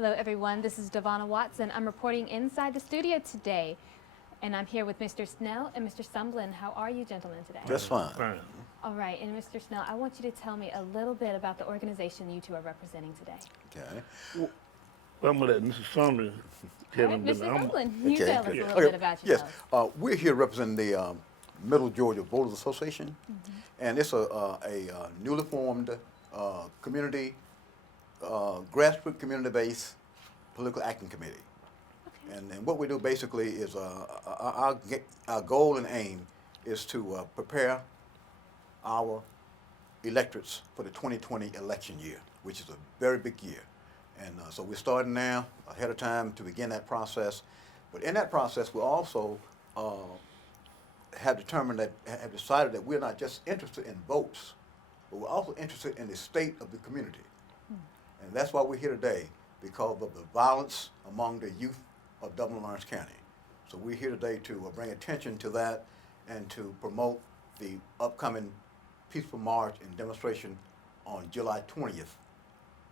Hello everyone, this is Devonna Watson. I'm reporting inside the studio today, and I'm here with Mr. Snell and Mr. Sumblin. How are you gentlemen today? Just fine. All right, and Mr. Snell, I want you to tell me a little bit about the organization you two are representing today. Okay. Well, I'm going to let Mr. Saunders tell All right, him. Mr. But I'm, Sumblin, you tell us a little Okay. bit about Yes, yourselves. we're here representing the Middle Georgia Voters Association, and it's a newly formed community, grassroots community-based political action committee. Okay. And what we do basically is our goal and aim is to prepare our electorates for the 2020 election year, which is a very big year. And so we're starting now ahead of time to begin that process. But in that process, we also have decided that we're not just interested in votes, but we're also interested in the state of the community. And that's why we're here today, because of the violence among the youth of Dublin-Lawrence County. So we're here today to bring attention to that and to promote the upcoming peaceful march and demonstration on July 20th,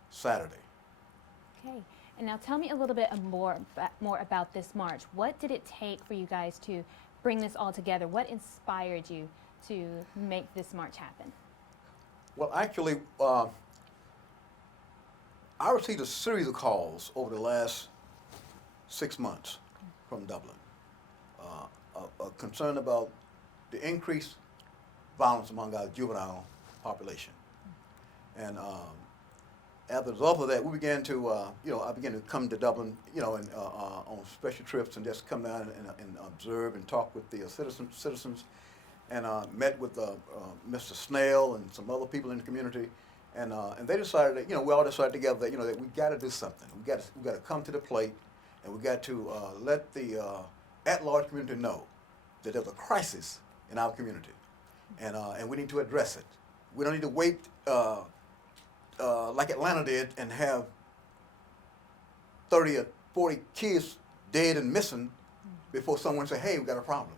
Saturday. Okay, and now tell me a little bit more about this march. What did it take for you guys to bring this all together? What inspired you to make this march happen? Well, actually, I received a series of calls over the last 6 months from Dublin, concerned about the increased violence among our juvenile population. And as a result of that, we began to, I began to come to Dublin, and, on special trips and just come down and observe and talk with the citizens, and met with Mr. Snell and some other people in the community, and they decided that, we all decided together that, that we got to do something. We got to come to the plate, and we got to let the at-large community know that there's a crisis in our community, and we need to address it. We don't need to wait like Atlanta did and have 30 or 40 kids dead and missing before someone say, hey, we got a problem.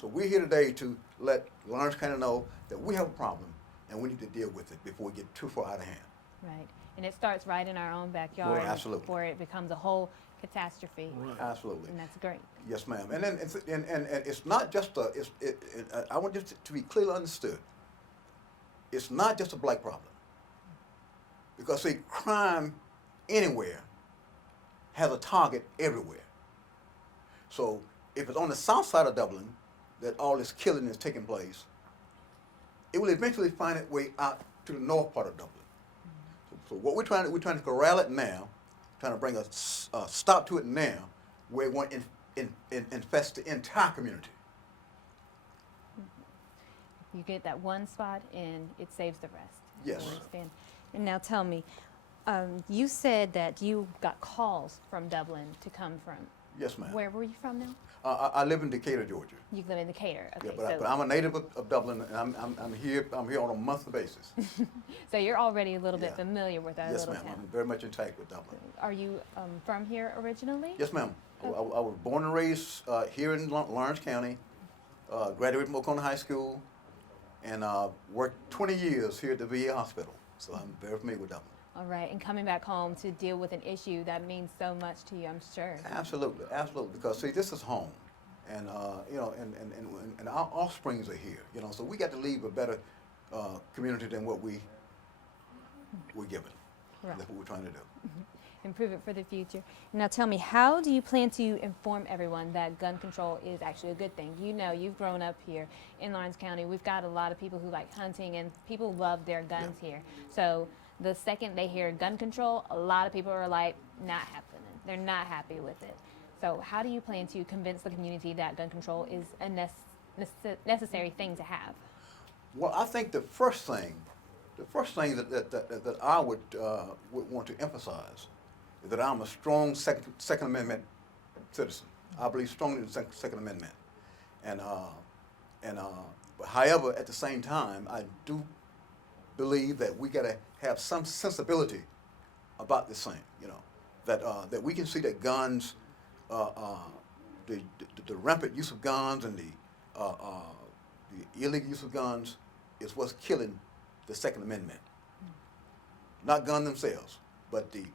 So we're here today to let Lawrence County know that we have a problem and we need to deal with it before we get too far out of hand. Right, and it starts right in our own backyard Absolutely. before it becomes a whole catastrophe. Right. Absolutely. And that's great. Yes, ma'am. And then it's not just I want this to be clearly understood. It's not just a black problem. Because, see, crime anywhere has a target everywhere. So if it's on the south side of Dublin that all this killing is taking place, it will eventually find its way out to the north part of Dublin. So what we're trying to corral it now, trying to bring a stop to it now, where it won't infest the entire community. You get that one spot and it saves the rest. Yes. I understand. And now tell me, you said that you got calls from Dublin to come from. Yes, ma'am. Where were you from now? I live in Decatur, Georgia. You live in Decatur. Okay, Yeah, but I'm a native of Dublin, and I'm here on a monthly basis. so you're already a little bit Yeah. familiar with our Yes, little ma'am. town. I'm very much in touch with Dublin. Are you from here originally? Yes, ma'am. I was born and raised here in Lawrence County, graduated from Oklahoma High School, and worked 20 years here at the VA hospital. So I'm very familiar with Dublin. All right, and coming back home to deal with an issue that means so much to you, I'm sure. Absolutely, absolutely. Because see, this is home, and and our offsprings are here. So we got to leave a better community than what we were given. Right. That's what we're trying to do. Improve it for the future. Now tell me, how do you plan to inform everyone that gun control is actually a good thing? You've grown up here in Lawrence County. We've got a lot of people who like hunting, and people love their guns here. So the second they hear gun control, a lot of people are like, not happening. They're not happy with it. So how do you plan to convince the community that gun control is a necessary thing to have? Well, I think the first thing that I would want to emphasize is that I'm a strong Second Amendment citizen. I believe strongly in the Second Amendment, but however, at the same time, I do believe that we got to have some sensibility about this thing. That we can see that guns, the rampant use of guns and the illegal use of guns is what's killing the Second Amendment. Not guns themselves, but the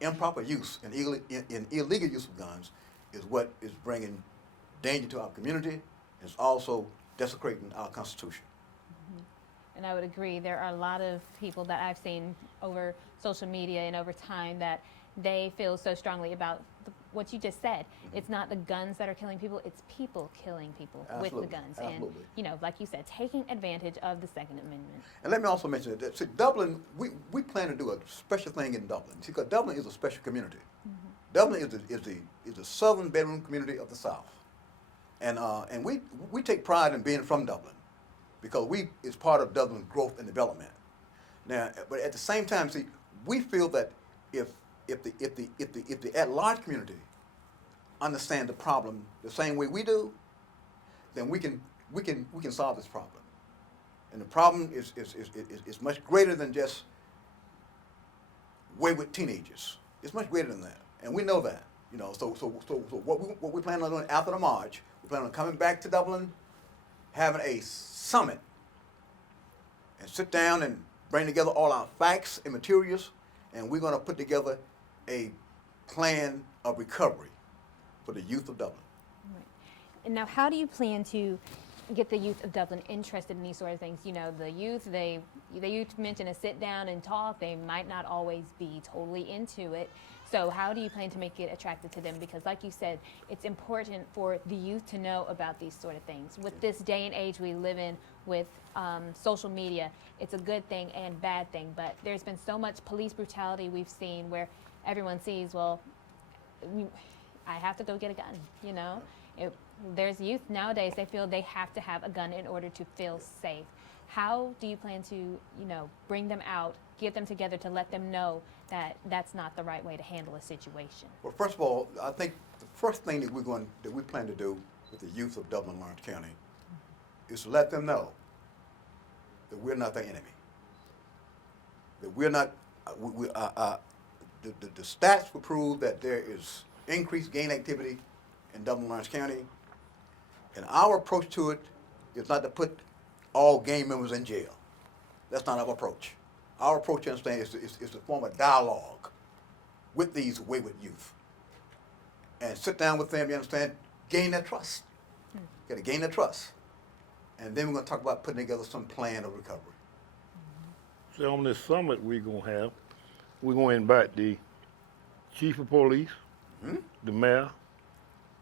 improper use and illegal use of guns is what is bringing danger to our community. It's also desecrating our Constitution. And I would agree. There are a lot of people that I've seen over social media and over time that they feel so strongly about what you just said. It's not the guns that are killing people, it's people killing people with the guns. Absolutely. And, you know, like you said, taking advantage of the Second Amendment. And let me also mention that, see, Dublin, we plan to do a special thing in Dublin. See, because Dublin is a special community. Dublin is the southern bedroom community of the South. And we take pride in being from Dublin because it's part of Dublin's growth and development. Now, but at the same time, see, we feel that if the at-large community understand the problem the same way we do, then we can solve this problem. And the problem is much greater than just wayward teenagers. It's much greater than that, and we know that. You know, so what we plan on doing after the march, we plan on coming back to Dublin, having a summit, and sit down and bring together all our facts and materials, and we're going to put together a plan of recovery for the youth of Dublin. Right. And now, how do you plan to get the youth of Dublin interested in these sort of things? You know, the youth, they mention a sit down and talk. They might not always be totally into it. So how do you plan to make it attractive to them? Because like you said, it's important for the youth to know about these sort of things. With this day and age we live in with social media, it's a good thing and bad thing. But there's been so much police brutality we've seen where everyone sees, well, I have to go get a gun, you know? There's youth nowadays, they feel they have to have a gun in order to feel safe. How do you plan to, you know, bring them out, get them together to let them know that that's not the right way to handle a situation? Well, first of all, I think the first thing that we plan to do with the youth of Dublin, Lawrence County, is to let them know that we're not their enemy. That we're not. The stats will prove that there is increased gang activity in Dublin, Lawrence County, and our approach to it is not to put all gang members in jail. That's not our approach. Our approach, you understand, is to form a dialogue with these wayward youth and sit down with them, you understand, gain their trust. Got to gain their trust. And then we're going to talk about putting together some plan of recovery. So on this summit we're going to have, we're going to invite the chief of police, the mayor,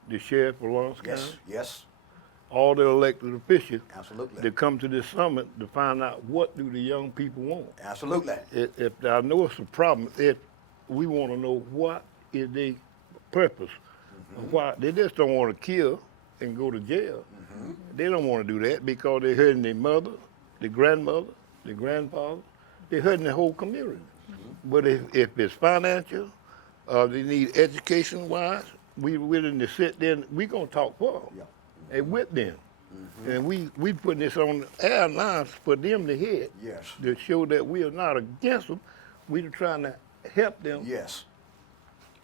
the sheriff of Lawrence County, Yes, all the elected officials absolutely. to come to this summit to find out what do the young people want. Absolutely. If I know it's a problem, if we want to know what is their purpose, why they just don't want to kill and go to jail. They don't want to do that because they're hurting their mother, their grandmother, their grandfather. They're hurting the whole community. But if it's financial, they need education-wise, we willing to sit there and we're going to talk for them and with them. And we putting this on air now for them to hear Yes. to show that we are not against them. We're trying to help them Yes.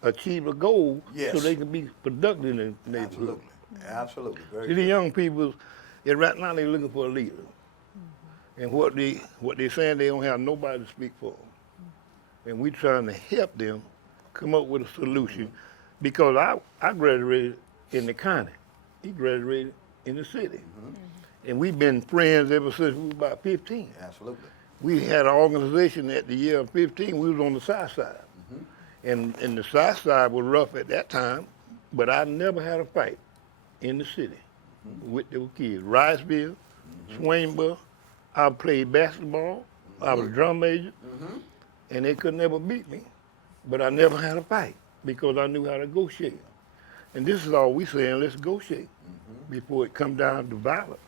achieve a goal Yes. so they can be productive in the neighborhood. Absolutely. Absolutely. Very See, the good. young people, right now they're looking for a leader. And what they're saying, they don't have nobody to speak for them. And we're trying to help them come up with a solution because I graduated in the county. He graduated in the city. And we've been friends ever since we were about 15. Absolutely. We had an organization at the year of 15. We was on the south side. And the south side was rough at that time, but I never had a fight in the city with those kids. Riceville, Swainburg, I played basketball. I was a drum major, and they could never beat me. But I never had a fight because I knew how to negotiate. And this is all we saying, let's negotiate before it come down to violence.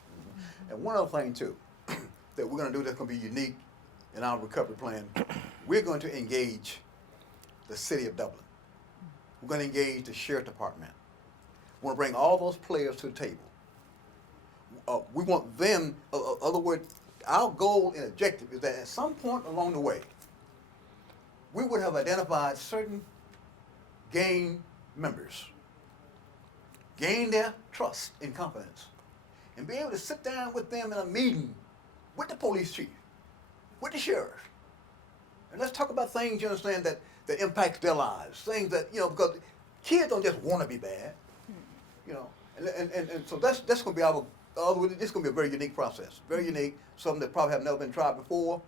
And one other thing, too, that we're going to do that's going to be unique in our recovery plan, we're going to engage the city of Dublin. We're going to engage the sheriff department. We want to bring all those players to the table. We want them, in other words, our goal and objective is that at some point along the way, we would have identified certain gang members, gain their trust and confidence, and be able to sit down with them in a meeting with the police chief, with the sheriff, and let's talk about things, you understand, that impacts their lives, things that, you know, because kids don't just want to be bad, you know, and so that's going to be our, this is going to be a very unique process, very unique, something that probably have never been tried before,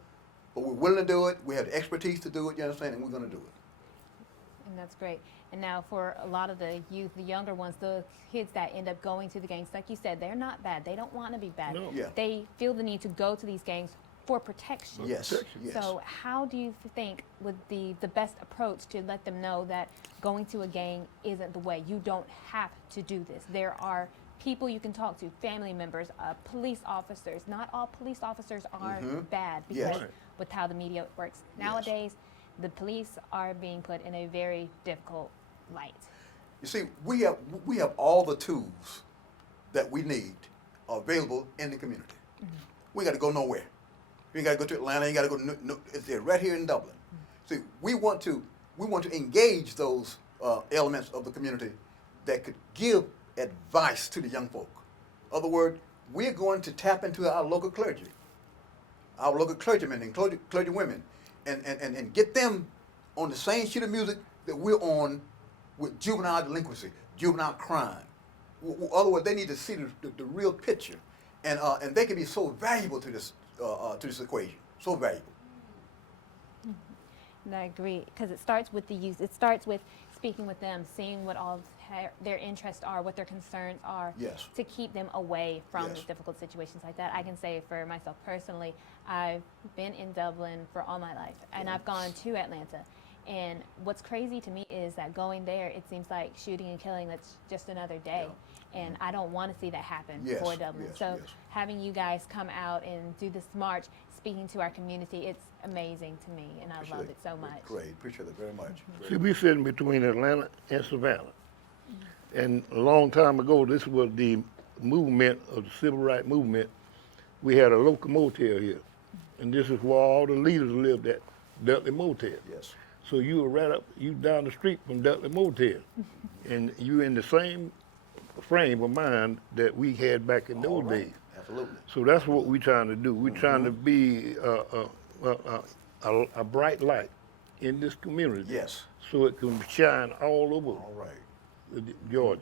but we're willing to do it, we have the expertise to do it, you understand, and we're going to do it. And that's great. And now for a lot of the youth, the younger ones, the kids that end up going to the gangs, like you said, they're not bad. They don't want to be bad. No. Yeah. They feel the need to go to these gangs for protection. Yes, yes. So how do you think would the best approach to let them know that going to a gang isn't the way? You don't have to do this. There are people you can talk to, family members, police officers. Not all police officers are bad because Yes. with how the media works. Nowadays, the police are being put in a very difficult light. You see, we have all the tools that we need available in the community. We got to go nowhere. You ain't got to go to Atlanta. You got to go. It's there right here in Dublin. See, we want to engage those elements of the community that could give advice to the young folk. In other words, we're going to tap into our local clergy, our local clergymen and clergywomen, and get them on the same sheet of music that we're on with juvenile delinquency, juvenile crime. In other words, they need to see the real picture, and they can be so valuable to this equation, so valuable. And I agree, because it starts with the youth. It starts with speaking with them, seeing what all of their interests are, what their concerns are, Yes. to keep them away from Yes. difficult situations like that. I can say for myself personally, I've been in Dublin for all my life, and I've gone to Atlanta. And what's crazy to me is that going there, it seems like shooting and killing, that's just another day. And I don't want to see that happen Yes, for Dublin. yes, So yes. having you guys come out and do this march, speaking to our community, it's amazing to me, and I love it so much. Great, appreciate it very much. See, we sitting between Atlanta and Savannah. And a long time ago, this was the movement of the civil rights movement. We had a local motel here. And this is where all the leaders lived at, Dudley Motel. Yes. So you were right up, you down the street from Dudley Motel. And you in the same frame of mind that we had back in All those right. days. Absolutely. So that's what we're trying to do. We're trying to be a bright light in this community. Yes. So it can shine all over All right. Georgia,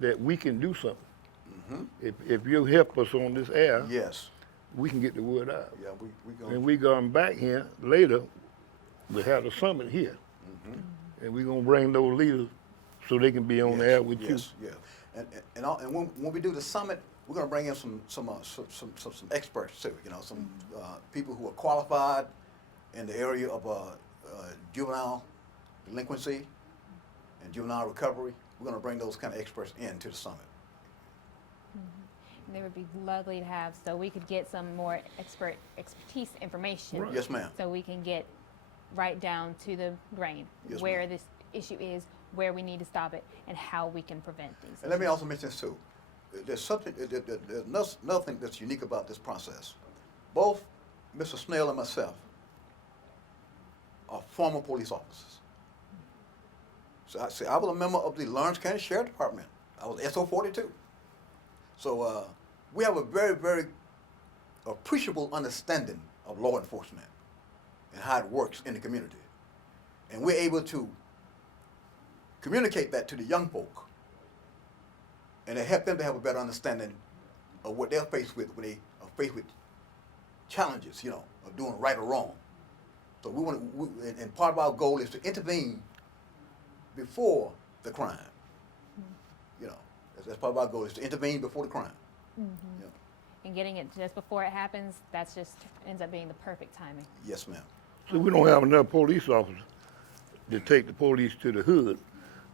that we can do something. If you help us on this air, Yes. we can get the word out. Yeah, we going. And we going back here later, we have a summit here. And we're going to bring those leaders so they can be on the air with you. Yes, yeah. And when we do the summit, we're going to bring in some experts too. You know, some people who are qualified in the area of juvenile delinquency and juvenile recovery. We're going to bring those kind of experts into the summit. And they would be lovely to have, so we could get some more expertise information. Right. Yes, ma'am. So we can get right down to the grain, Yes, where ma'am. this issue is, where we need to stop it, and how we can prevent these. And let me issues. also mention this too. There's something. There's nothing that's unique about this process. Both Mr. Snell and myself are former police officers. So I was a member of the Lawrence County Sheriff Department. I was SO 42. So we have a very, very appreciable understanding of law enforcement and how it works in the community. And we're able to communicate that to the young folk and to help them to have a better understanding of what they're faced with when they are faced with challenges, you know, of doing right or wrong. So we want to, and part of our goal is to intervene before the crime. You know, that's part of our goal is to intervene before the crime. You know. And getting it just before it happens, that's just ends up being the perfect timing. Yes, ma'am. So we don't have enough police officers to take the police to the hood,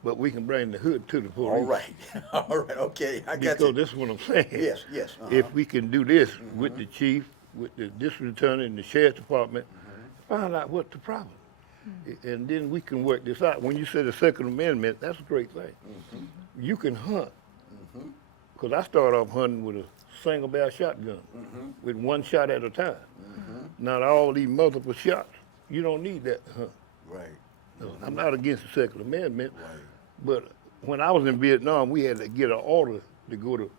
but we can bring the hood to the police. All right. All right. Okay. I got Because you. this is what I'm saying. Yes. Yes. If we can do this with the chief, with the district attorney and the sheriff's department, find out what the problem. And then we can work this out. When you say the Second Amendment, that's a great thing. You can hunt. Because I started off hunting with a single barrel shotgun, with one shot at a time. Not all these multiple shots. You don't need that to hunt. Right. No, I'm not against the Second Amendment, Right. but when I was in Vietnam, we had to get an order to go to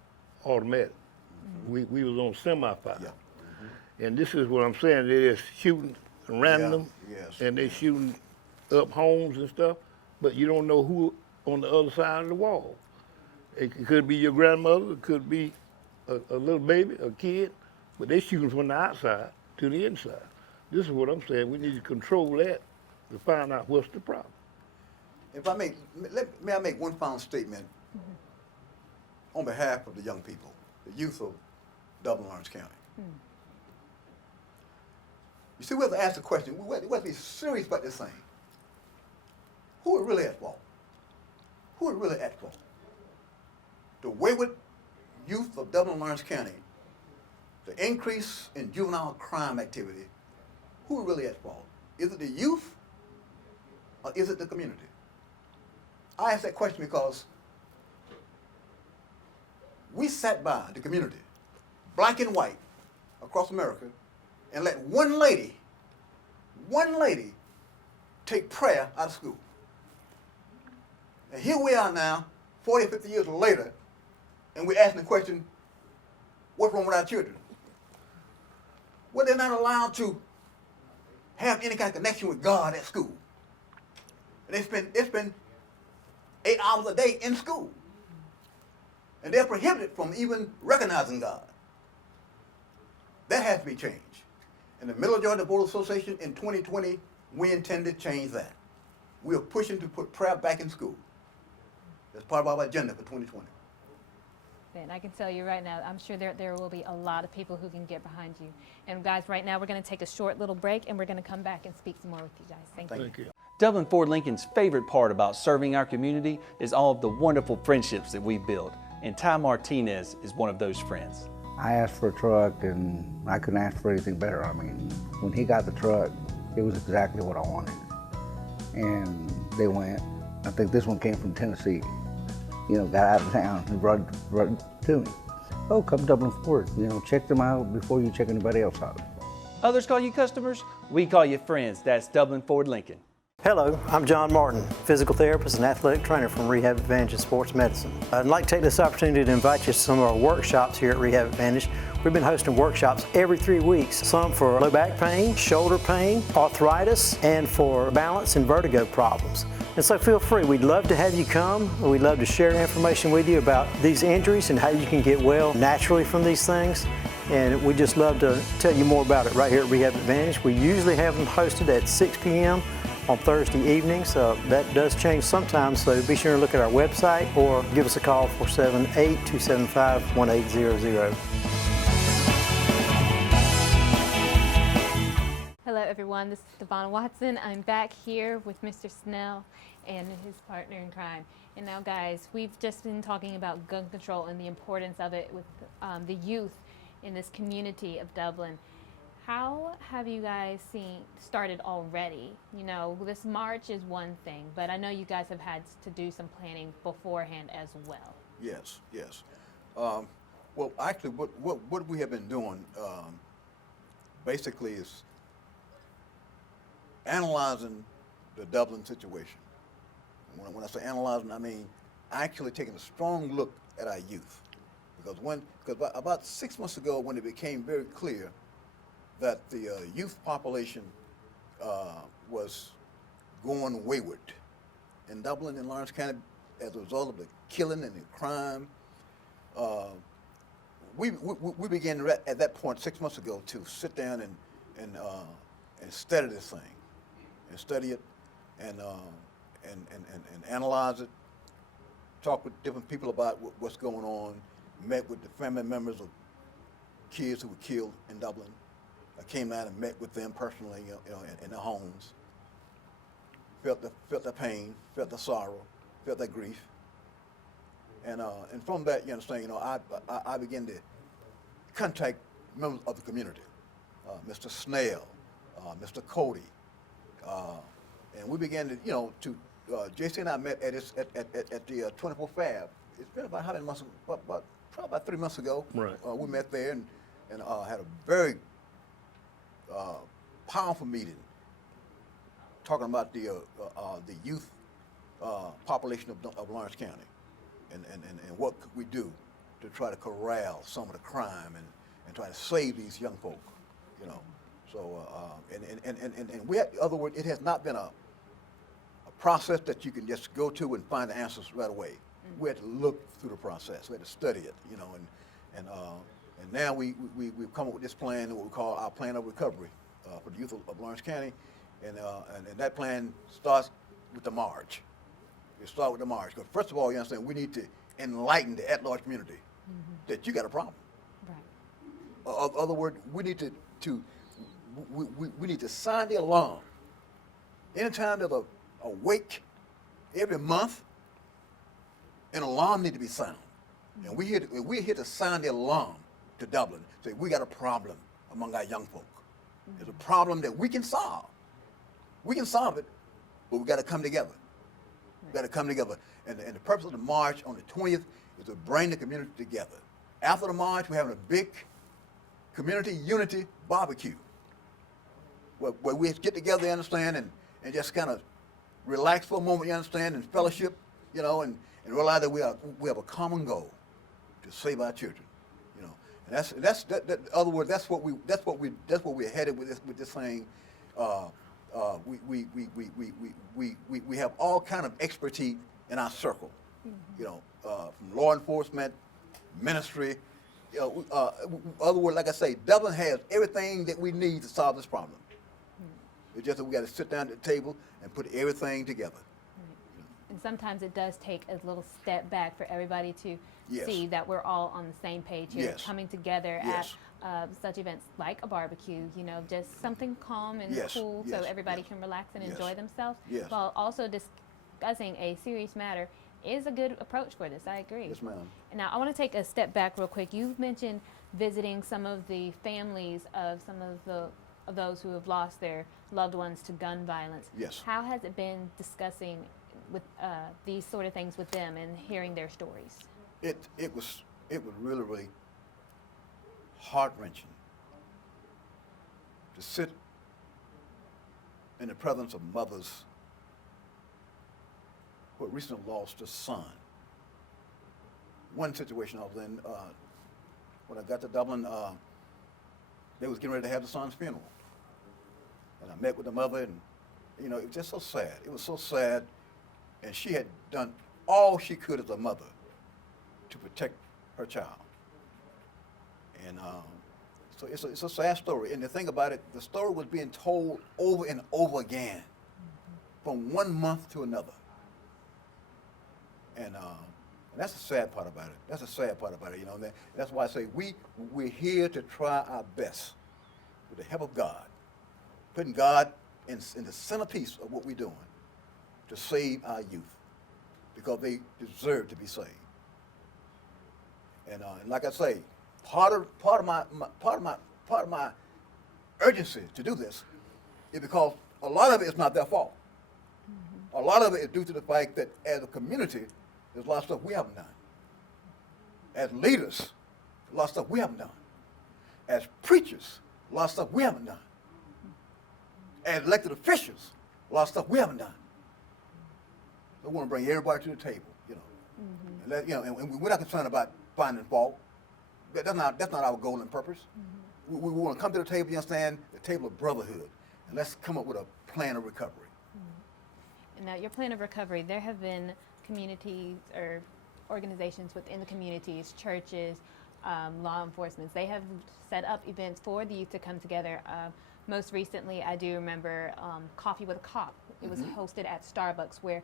automatic. We was on semi-fire. Yeah. And this is what I'm saying, they're shooting random, yes. and they're shooting up homes and stuff, but you don't know who on the other side of the wall. It could be your grandmother, it could be a little baby, a kid, but they shooting from the outside to the inside. This is what I'm saying. We need to control that to find out what's the problem. If I may, may I make one final statement on behalf of the young people, the youth of Dublin, Orange County. You see, we have to ask the question, we have to be serious about this thing. Who are really at fault? Who are really at fault? The wayward youth of Dublin, Orange County, the increase in juvenile crime activity, who are really at fault? Is it the youth or is it the community? I ask that question because we sat by the community, black and white, across America, and let one lady take prayer out of school. And here we are now, 40, 50 years later, and we're asking the question, what's wrong with our children? Well, they're not allowed to have any kind of connection with God at school. And they spend 8 hours a day in school. And they're prohibited from even recognizing God. That has to be changed. In the Middle Georgia Board Association in 2020, we intend to change that. We are pushing to put prayer back in school. That's part of our agenda for 2020. And I can tell you right now, I'm sure there will be a lot of people who can get behind you. And guys, right now we're going to take a short little break and we're going to come back and speak some more with you guys. Thank you. Thank you. Dublin Ford Lincoln's favorite part about serving our community is all of the wonderful friendships that we build. And Ty Martinez is one of those friends. I asked for a truck and I couldn't ask for anything better. I mean, when he got the truck, it was exactly what I wanted. And they went. I think this one came from Tennessee. You know, got out of town and brought it to me. Oh, come Dublin Ford. You know, check them out before you check anybody else out. Others call you customers, we call you friends. That's Dublin Ford Lincoln. Hello, I'm John Martin, physical therapist and athletic trainer from Rehab Advantage in Sports Medicine. I'd like to take this opportunity to invite you to some of our workshops here at Rehab Advantage. We've been hosting workshops every 3 weeks, some for low back pain, shoulder pain, arthritis, and for balance and vertigo problems. And so feel free, we'd love to have you come. We'd love to share information with you about these injuries and how you can get well naturally from these things. And we'd just love to tell you more about it right here at Rehab Advantage. We usually have them hosted at 6 p.m. on Thursday evenings. That does change sometimes, so be sure to look at our website or give us a call 478-275-1800. Hello, everyone. This is Devon Watson. I'm back here with Mr. Snell and his partner in crime. And now, guys, we've just been talking about gun control and the importance of it with the youth in this community of Dublin. How have you guys started already? You know, this march is one thing, but I know you guys have had to do some planning beforehand as well. Yes, yes. Well, actually, what we have been doing basically is analyzing the Dublin situation. When I say analyzing, I mean actually taking a strong look at our youth. Because about 6 months ago, when it became very clear that the youth population was going wayward in Dublin and Lawrence County as a result of the killing and the crime, we began at that point 6 months ago to sit down and study this thing, and study it, and analyze it, talk with different people about what's going on, met with the family members of kids who were killed in Dublin. I came out and met with them personally, in their homes. Felt the pain, felt the sorrow, felt the grief, and from that, you understand, I began to contact members of the community, Mr. Snell, Mr. Cody, and we began to, JC and I met at the 24 Fab. It's been about how many months? Probably about 3 months ago. Right. We met there and had a very powerful meeting talking about the youth population of Lawrence County and what could we do to try to corral some of the crime and try to save these young folk, So and we had, in other words, it has not been a process that you can just go to and find the answers right away. We had to look through the process. We had to study it, you know, and now we've come up with this plan, what we call our plan of recovery for the youth of Lawrence County, and that plan starts with the march. It starts with the march because first of all, you understand, we need to enlighten the at-large community that you got a problem. Right. Other word, we need we need to sound the alarm. Anytime there's a wake every month, an alarm need to be sounded. And we're here to sound the alarm to Dublin. Say, we got a problem among our young folk. It's a problem that we can solve. We can solve it, but we got to come together. We got to come together. And the purpose of the march on the 20th is to bring the community together. After the march, we're having a big community unity barbecue where we get together, you understand, and just kind of relax for a moment, you understand, and fellowship, you know, and realize that we have a common goal to save our children, you know. And in other words, that's what we're headed with this thing. We have all kind of expertise in our circle, you know, from law enforcement, ministry. You know, other words, like I say, Dublin has everything that we need to solve this problem. It's just that we got to sit down at the table and put everything together. And sometimes it does take a little step back for everybody to Yes. see that we're all on the same page here, Yes. coming together Yes. at such events like a barbecue, you know, just something calm and Yes. cool Yes. so everybody Yes. can relax and Yes. enjoy themselves, Yes. while also discussing a serious matter is a good approach for this. I agree. Yes, ma'am. Now, I want to take a step back real quick. You mentioned visiting some of the families of some of those who have lost their loved ones to gun violence. Yes. How has it been discussing with these sort of things with them and hearing their stories? It was really heart-wrenching to sit in the presence of mothers who had recently lost a son. One situation I was in, when I got to Dublin, they was getting ready to have the son's funeral. And I met with the mother, and, you know, it was just so sad. It was so sad, and she had done all she could as a mother to protect her child. And so it's a sad story. And the thing about it, the story was being told over and over again, from one month to another. And that's the sad part about it. That's the sad part about it, you know. That's why I say we're here to try our best with the help of God, putting God in the centerpiece of what we're doing to save our youth, because they deserve to be saved. And like I say, part of my urgency to do this is because a lot of it is not their fault. A lot of it is due to the fact that as a community, there's a lot of stuff we haven't done. As leaders, there's a lot of stuff we haven't done. As preachers, a lot of stuff we haven't done. As elected officials, a lot of stuff we haven't done. So we want to bring everybody to the table, you know. And we're not concerned about finding fault. That's not our goal and purpose. We want to come to the table, you understand, the table of brotherhood, and let's come up with a plan of recovery. And now, your plan of recovery, there have been communities or organizations within the communities, churches, law enforcement. They have set up events for the youth to come together. Most recently, I do remember Coffee with a Cop. It was hosted at Starbucks, where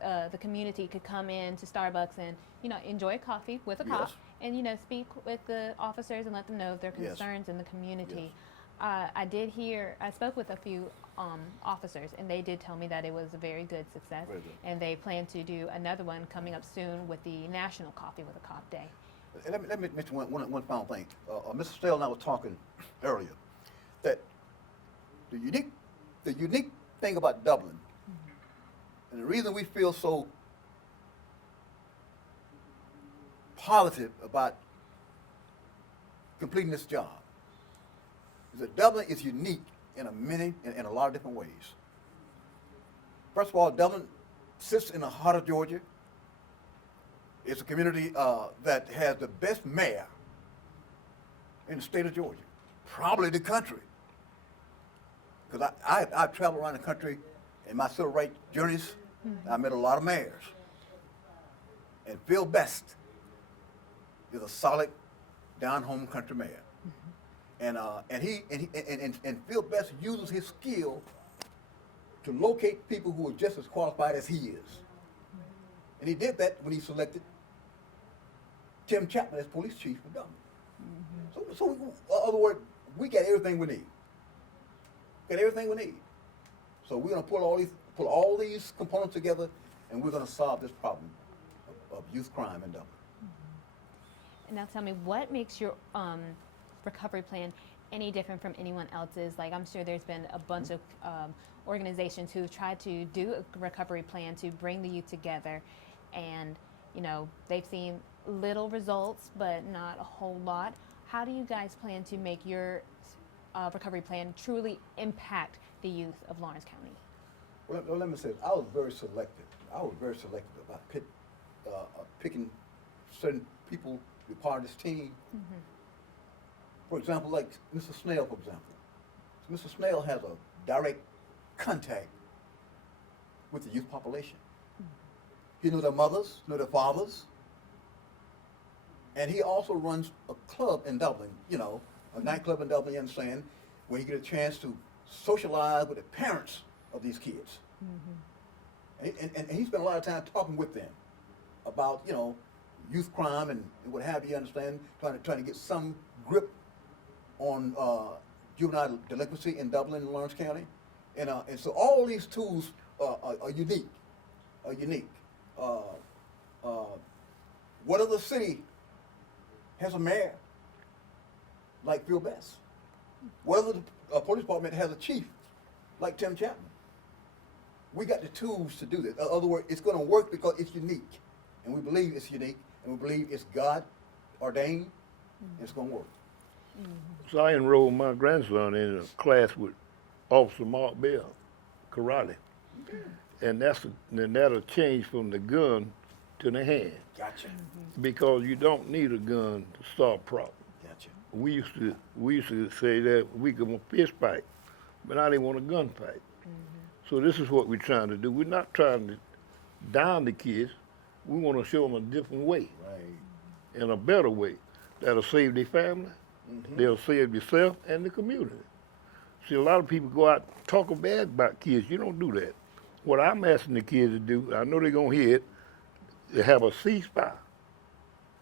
the community could come in to Starbucks and, you know, enjoy coffee with a cop, Yes. and, you know, speak with the officers and let them know their Yes. concerns in the community. Yes. I spoke with a few officers, and they did tell me that it was a very good success. Very good. And they plan to do another one coming up soon with the National Coffee with a Cop Day. And let me mention one final thing. Mr. Stell and I were talking earlier that the unique thing about Dublin, and the reason we feel so positive about completing this job, is that Dublin is unique in a lot of different ways. First of all, Dublin sits in the heart of Georgia. It's a community that has the best mayor in the state of Georgia, probably the country. Because I've traveled around the country In my civil rights journeys, I met a lot of mayors. And Phil Best is a solid, down-home country mayor. And Phil Best uses his skill to locate people who are just as qualified as he is. And he did that when he selected Tim Chapman as police chief for Dublin. So in other words, we got everything we need. Got everything we need. So we're gonna put all these components together, and we're gonna solve this problem of youth crime in Dublin. And now tell me, what makes your recovery plan any different from anyone else's? Like, I'm sure there's been a bunch of organizations who've tried to do a recovery plan to bring the youth together, and you know, they've seen little results, but not a whole lot. How do you guys plan to make your recovery plan truly impact the youth of Lawrence County? Well, let me say this. I was very selective. About picking certain people to be part of this team. For example, like Mr. Snell, for example. So Mr. Snell has a direct contact with the youth population. He knew their mothers, knew their fathers, and he also runs a club in Dublin, you know, a nightclub in Dublin, you understand, where you get a chance to socialize with the parents of these kids. And he spent a lot of time talking with them about, you know, youth crime and what have you, understand, trying to get some grip on juvenile delinquency in Dublin and Lawrence County. And so all these tools are unique. What other city has a mayor like Phil Best? What other police department has a chief like Tim Chapman? We got the tools to do this. In other words, it's going to work because it's unique. And we believe it's unique, and we believe it's God ordained, and it's going to work. So I enrolled my grandson in a class with Officer Mark Bell, karate. And that'll change from the gun to the hand. Gotcha. Because you don't need a gun to solve problems. Gotcha. We used to say that we could want a fist fight, but I didn't want a gunfight. So this is what we're trying to do. We're not trying to down the kids. We want to show them a different way, Right. and a better way that'll save their family, they'll save themselves and the community. See, a lot of people go out and talk bad about kids. You don't do that. What I'm asking the kids to do, I know they're going to hear it, to have a ceasefire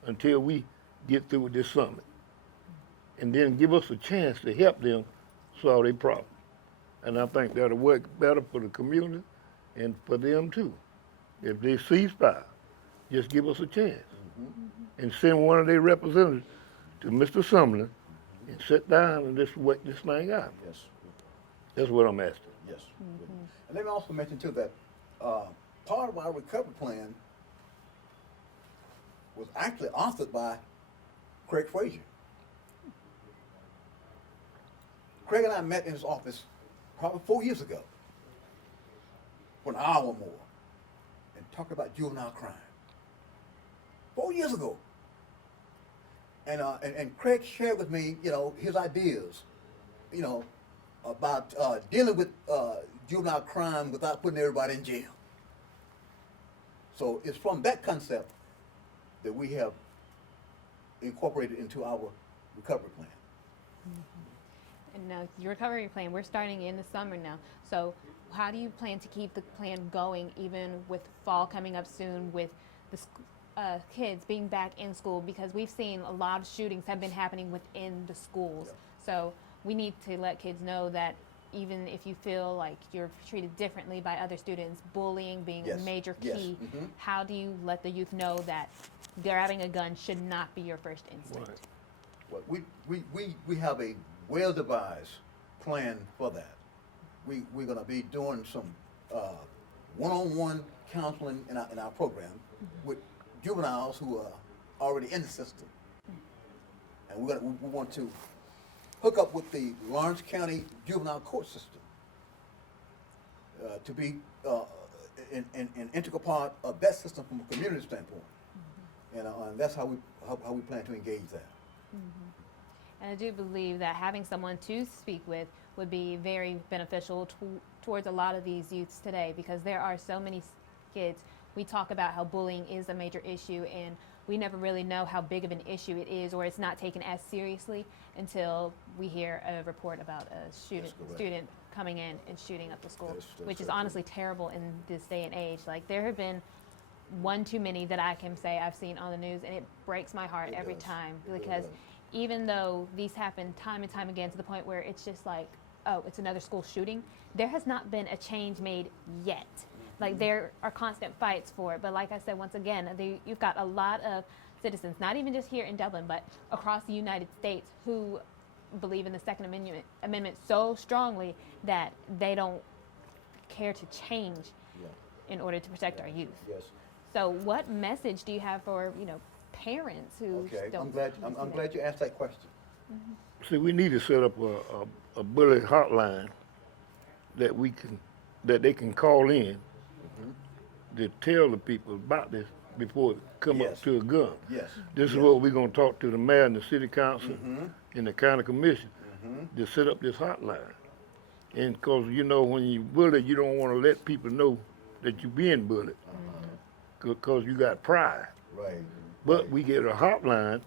until we get through with this summit. And then give us a chance to help them solve their problem. And I think that'll work better for the community and for them too. If they ceasefire, just give us a chance. And send one of their representatives to Mr. Sumner and sit down and just work this thing out. Yes. That's what I'm asking. Yes. And let me also mention too that part of our recovery plan was actually authored by Craig Frazier. Craig and I met in his office probably 4 years ago for an hour or more and talked about juvenile crime. 4 years ago. And Craig shared with me, you know, his ideas, you know, about dealing with juvenile crime without putting everybody in jail. So it's from that concept that we have incorporated into our recovery plan. And now your recovery plan, we're starting in the summer now. So how do you plan to keep the plan going even with fall coming up soon, with the kids being back in school? Because we've seen a lot of shootings have been happening within the schools. Yep. So we need to let kids know that even if you feel like you're treated differently by other students, bullying being Yes. a major Yes. key, how do you let the youth know that grabbing a gun should not be your first instinct? Right. Well, we have a well-devised plan for that. We're going to be doing some one-on-one counseling in our program with juveniles who are already in the system. And we want to hook up with the Lawrence County juvenile court system to be an integral part of that system from a community standpoint. And that's how we plan to engage that. And I do believe that having someone to speak with would be very beneficial towards a lot of these youths today, because there are so many kids. We talk about how bullying is a major issue, and we never really know how big of an issue it is, or it's not taken as seriously until we hear a report about a student coming in and shooting up the school, which is honestly terrible in this day and age. Like, there have been one too many that I can say I've seen on the news, and it breaks my heart every time, because even though these happen time and time again to the point where it's just like, oh, it's another school shooting, there has not been a change made yet. Like, there are constant fights for it, but like I said, once again, you've got a lot of citizens, not even just here in Dublin, but across the United States, who believe in the Second Amendment so strongly that they don't care to change in order to protect our youth. Yes. So what message do you have for, parents who Okay, don't I'm glad you asked that question. See, we need to set up a bully hotline that they can call in to tell the people about this before it come up Yes. to a gun. Yes. This is what we're gonna talk to the mayor and the city council and the county commission to set up this hotline. And cause when you bully, you don't wanna let people know that you're being bullied. Cause you got pride. Right. But we get a hotline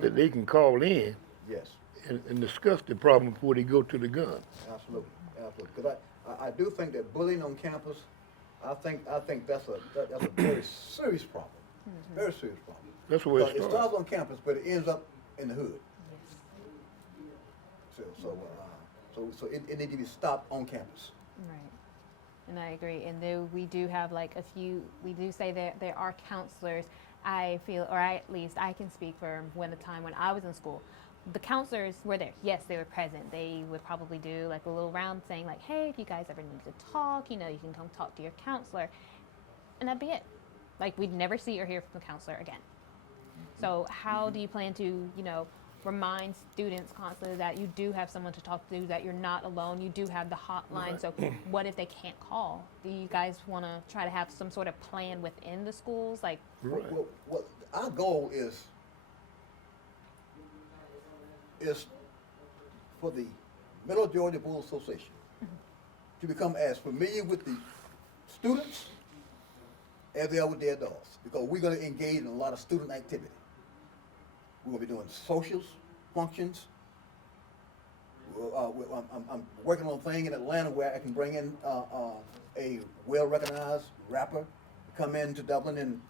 that they can call in Yes. and discuss the problem before they go to the gun. Absolutely. Because I do think that bullying on campus, I think that's a very serious problem. Very serious problem. That's the way Because it it starts. starts on campus, but it ends up in the hood. So it needs to be stopped on campus. Right. And I agree. And though we do have we do say that there are counselors, I feel, or at least I can speak for the time when I was in school, the counselors were there. Yes, they were present. They would probably do like a little round saying like, hey, if you guys ever need to talk, you can come talk to your counselor. And that'd be it. Like, we'd never see or hear from the counselor again. So how do you plan to, remind students constantly that you do have someone to talk to, that you're not alone, you do have the hotline? So what if they can't call? Do you guys want to try to have some sort of plan within the schools? Like, Right. Well, our goal is for the Middle Georgia Bull Association to become as familiar with the students as they are with their adults, because we're going to engage in a lot of student activity. We're going to be doing socials, functions. I'm working on a thing in Atlanta where I can bring in a well-recognized rapper to come into Dublin, and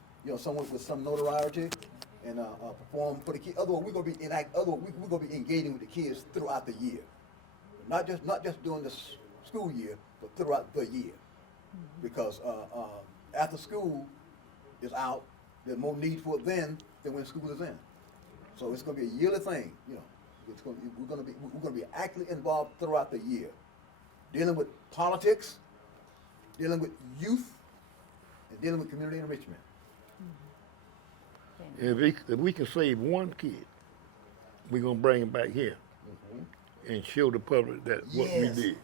someone with some notoriety, and perform for the kids. Otherwise, we're going to be engaging with the kids throughout the year, not just during the school year, but throughout the year, because after school is out, there's more need for it then than when school is in. So it's going to be a yearly thing. We're going to be actively involved throughout the year, dealing with politics, dealing with youth, and dealing with community enrichment. If we can save one kid, we're gonna bring him back here and show the public that what we Yes. did.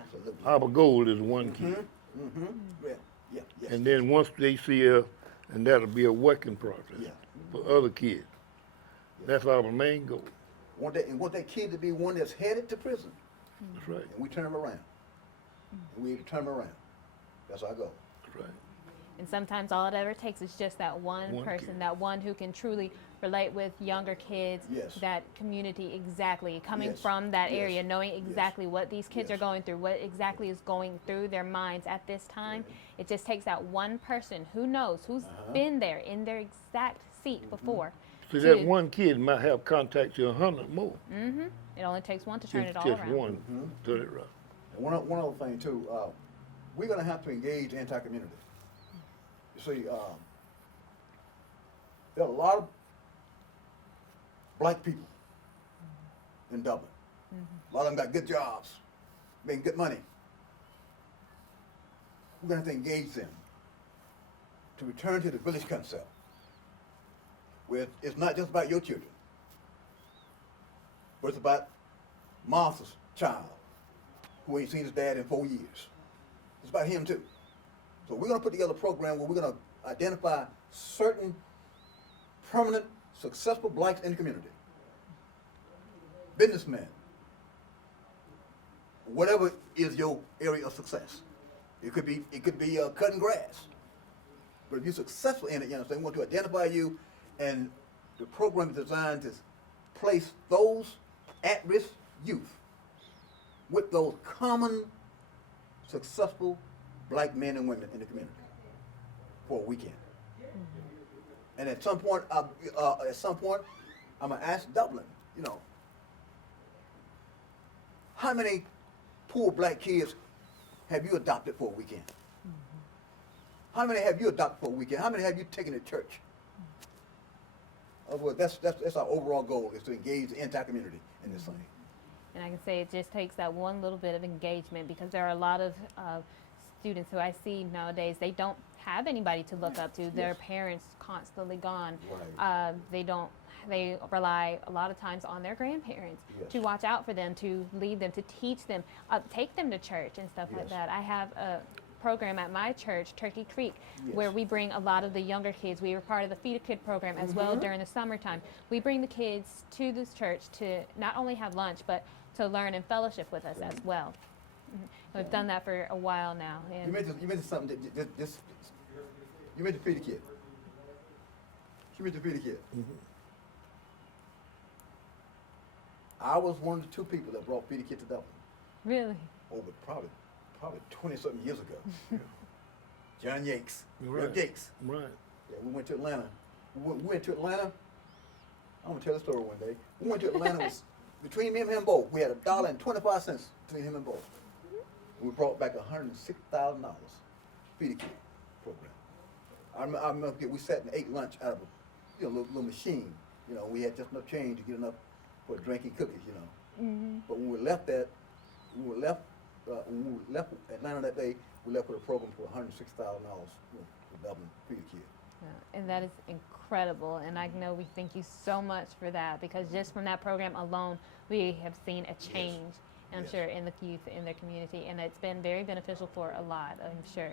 Absolutely. Our goal is one kid. Yeah. And then once they see us, and that'll be a working process Yeah. for other kids. That's our main goal. Want that kid to be one that's headed to prison, That's right. and we turn him around. And we need to turn him around. That's our goal. That's right. and sometimes all it ever takes is just that one person, kid. that one who can truly relate with younger kids, Yes. that community exactly, coming Yes. from that Yes. area, knowing exactly what these kids Yes. are going through, what exactly is going through their minds at this time. It just takes that one person who knows, who's been there in their exact seat before. See, to- that one kid might have contact to 100 more. It only takes one to turn it all Just around. one, turn it around. And one other thing too, we're going to have to engage anti-community. You see, there are a lot of black people in Dublin. A lot of them got good jobs, making good money. We're going to have to engage them to return to the village concept, where it's not just about your children, but it's about Martha's child who ain't seen his dad in 4 years. It's about him too. So we're going to put together a program where we're going to identify certain permanent, successful blacks in the community. Businessmen, whatever is your area of success. It could be cutting grass. But if you're successful in it, you understand, we want to identify you, and the program is designed to place those at-risk youth with those common successful black men and women in the community for a weekend. And at some point, I'm gonna ask Dublin, you know, how many poor black kids have you adopted for a weekend? How many have you adopted for a weekend? How many have you taken to church? Well, that's our overall goal, is to engage the entire community in this thing. And I can say it just takes that one little bit of engagement, because there are a lot of students who I see nowadays, they don't have anybody to look up to. Their Yes. parents constantly gone. Right. They rely a lot of times on their grandparents Yes. to watch out for them, to lead them, to teach them, take them to church and stuff like Yes. that. I have a program at my church, Turkey Creek, Yes. where we bring a lot of the younger kids. We were part of the Feed a Kid program as well during the summertime. We bring the kids to this church to not only have lunch, but to learn and fellowship with us as well. We've done that for a while now. You And mentioned something that this you mentioned Feed a Kid. You mentioned Feed a Kid. I was one of the two people that brought Feed a Kid to Dublin really, over probably 20-something years ago. John Yakes, Right. Rev Yakes. Right. Yeah, we went to Atlanta. We went to Atlanta. I'm gonna tell the story one day. We went to Atlanta. Between me and him both, we had $1.25 between him and both. We brought back $106,000. Feed a Kid program. I remember we sat and ate lunch out of a little machine. You know, we had just enough change to get enough for drinking cookies. You know. But when we left Atlanta that day, we left with a program for $106,000 for Dublin Feed a Kid. yeah, and that is incredible. And I know we thank you so much for that, because just from that program alone, we have seen a change, I'm Yes. sure, in the youth in their community, and it's been very beneficial for a lot, I'm sure.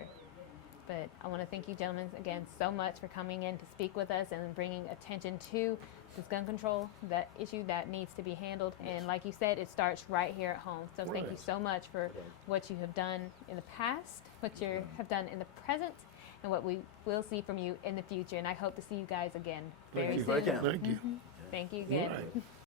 But I want to thank you gentlemen again so much for coming in to speak with us and bringing attention to this gun control, that issue that needs to be handled. And like you said, it starts right here at home. So thank you Right. so much for what you have done in the past, what you have done in the present, and what we will see from you in the future. And I hope to see you guys again very Thank you. soon. Thank you. Thank you. Thank you again. Right.